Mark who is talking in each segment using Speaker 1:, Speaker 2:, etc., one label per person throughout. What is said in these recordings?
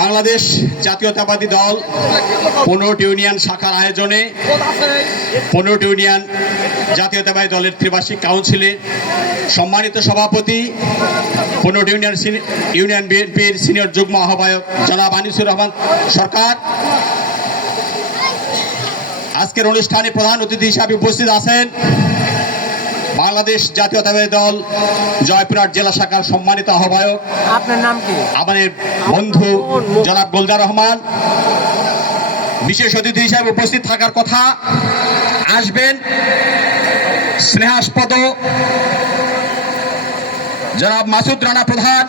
Speaker 1: বাংলাদেশ জাতীয়তাবাদী দল পনেরোটি ইউনিয়ন শাখার আয়োজনে পনেরোটি ইউনিয়ন জাতীয়তাবাদী দলের ত্রিবার্ষিক কাউন্সিলে সম্মানিত সভাপতি, পনেরোটি ইউনিয়ন ইউনিয়ন বিএনপির সিনিয়র যুগ্ম আহ্বায়ক জনাব আনিসুর রহমান সরকার। আজকের অনুষ্ঠানে প্রধান অতিথি হিসাবে উপস্থিত আছেন বাংলাদেশ জাতীয়তাবাদী দল জয়পুরহাট জেলা শাখার সম্মানিত আহ্বায়ক।
Speaker 2: আপনার নাম কি?
Speaker 1: আমাদের বন্ধু জনাব গোলজার রহমান। বিশেষ অতিথি হিসাবে উপস্থিত থাকার কথা আসবেন স্নেহাস্পদ জনাব মাসুদ রানা প্রধান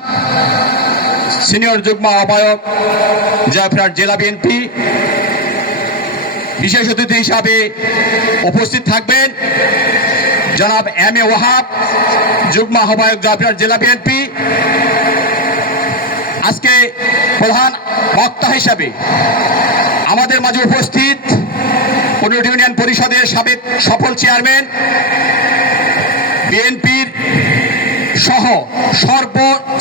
Speaker 1: সিনিয়র যুগ্ম আহ্বায়ক জয়পুরহাট জেলা বিএনপি। বিশেষ অতিথি হিসাবে উপস্থিত থাকবেন জনাব এম এ ওয়াহাব, যুগ্ম আহ্বায়ক জয়পুরহাট জেলা বিএনপি আজকে প্রধান বক্তা হিসাবে আমাদের মাঝে উপস্থিত পনেরো ইউনিয়ন পরিষদের সাবেক সফল চেয়ারম্যান বিএনপির সহ সর্ব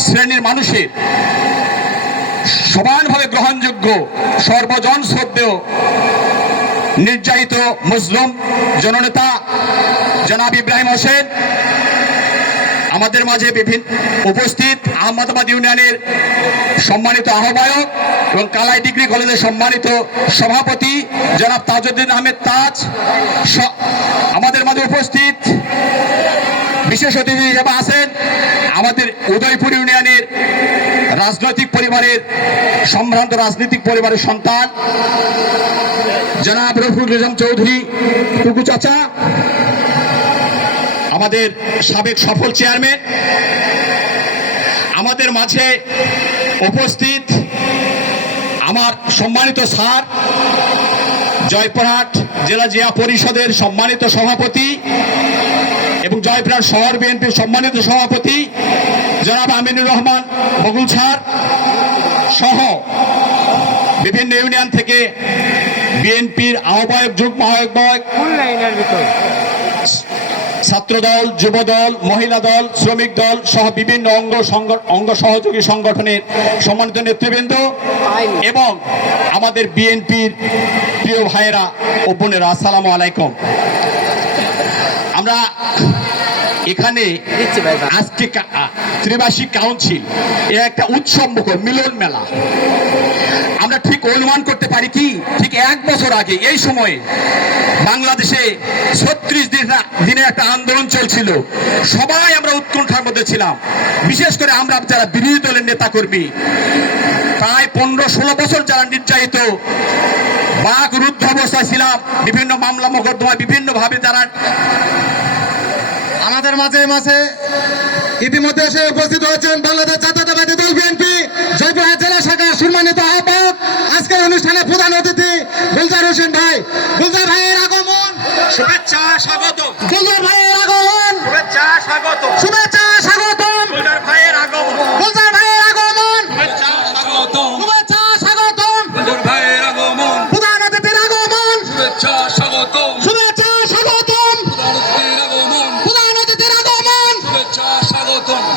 Speaker 1: শ্রেণির মানুষের সমানভাবে গ্রহণযোগ্য, সর্বজন শ্রদ্ধেয় নির্যাতিত মুসলিম জননেতা জনাব ইব্রাহিম হোসেন, আমাদের মাঝে বিভিন্ন উপস্থিত আহমদাবাদ ইউনিয়নের সম্মানিত আহ্বায়ক এবং কালাই ডিগ্রি কলেজের সম্মানিত সভাপতি জনাব তাজউদ্দিন আহমেদ তাজ আমাদের মাঝে উপস্থিত বিশেষ অতিথি হিসেবে আছেন আমাদের উদয়পুর ইউনিয়নের রাজনৈতিক পরিবারের, সম্ভ্রান্ত রাজনৈতিক পরিবারের সন্তান, জনাব রফিকুল নিজাম চৌধুরী, টুকু চাচা, আমাদের সাবেক সফল চেয়ারম্যান, আমাদের মাঝে উপস্থিত আমার সম্মানিত স্যার জয়পুরহাট জেলা জিয়া পরিষদের সম্মানিত সভাপতি এবং জয়পুরহাট শহর বিএনপির সম্মানিত সভাপতি জনাব আমিনুর রহমান বগুল ছাড় সহ বিভিন্ন ইউনিয়ন থেকে বিএনপির আহ্বায়ক যুগ্ম আহ্বায়ক ছাত্রদল যুবদল মহিলা দল শ্রমিক দল সহ বিভিন্ন অঙ্গ অঙ্গ সহযোগী সংগঠনের সম্মানিত নেতৃবৃন্দ এবং আমাদের বিএনপির প্রিয় ভাইয়েরা ও বোনেরা আসসালামু আলাইকুম। আমরা এখানে। আজকে ত্রিবার্ষিক কাউন্সিল এ একটা উৎসব মিলন মেলা। আমরা ঠিক অনুমান করতে পারি কি? ঠিক এক বছর আগে এই সময়ে বাংলাদেশে ছত্রিশ দিন দিনে একটা আন্দোলন চলছিল। সবাই আমরা উৎকণ্ঠার মধ্যে ছিলাম। বিশেষ করে আমরা যারা বিরোধী দলের নেতাকর্মী প্রায় পনেরো ষোলো বছর যারা নির্যাতিত বাঘ রুদ্ধ অবস্থায় ছিলাম। বিভিন্ন মামলা মোকদ্দমা বিভিন্নভাবে যারা
Speaker 3: আমাদের মাঝে মাঝে ইতিমধ্যে এসে উপস্থিত হয়েছেন বাংলাদেশ জাতীয়তাবাদী দল বিএনপি, জয়পুরহাট জেলা শাখা সম্মানিত আহ্বায়ক। আজকের অনুষ্ঠানে প্রধান অতিথি গুলজার হোসেন ভাই। গুলজার ভাইয়ের আগমন,
Speaker 1: শুভেচ্ছা, স্বাগত।
Speaker 3: গুলজার ভাইয়ের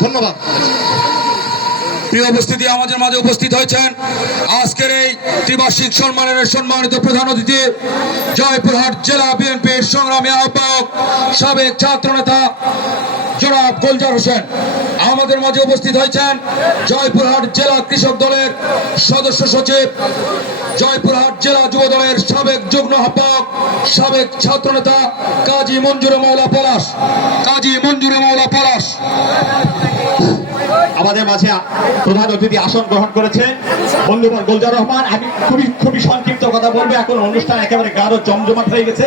Speaker 3: ধন্যবাদ।
Speaker 4: প্রিয় উপস্থিতি আমাদের মাঝে উপস্থিত হয়েছেন আজকের এই ত্রিবার্ষিক সম্মানের সম্মানিত প্রধান অতিথি, জয়পুরহাট জেলা বিএনপির সংগ্রামী আহ্বায়ক, সাবেক ছাত্রনেতা জনাব গোলজার হোসেন। আমাদের মাঝে উপস্থিত হয়েছেন জয়পুরহাট জেলা কৃষক দলের সদস্য সচিব, জয়পুরহাট জেলা যুব দলের সাবেক যুগ্ম আহ্বায়ক, সাবেক ছাত্রনেতা কাজী মঞ্জুর মাওলা পলাশ। কাজী মঞ্জুর মাওলা পলাশ।
Speaker 1: আমাদের মাঝে প্রধান অতিথি আসন গ্রহণ করেছে। বন্ধুবর গোলজার রহমান, আমি খুবই খুবই সংক্ষিপ্ত কথা বলব। এখন অনুষ্ঠান একেবারে গাঢ় জমজমাট হয়ে গেছে।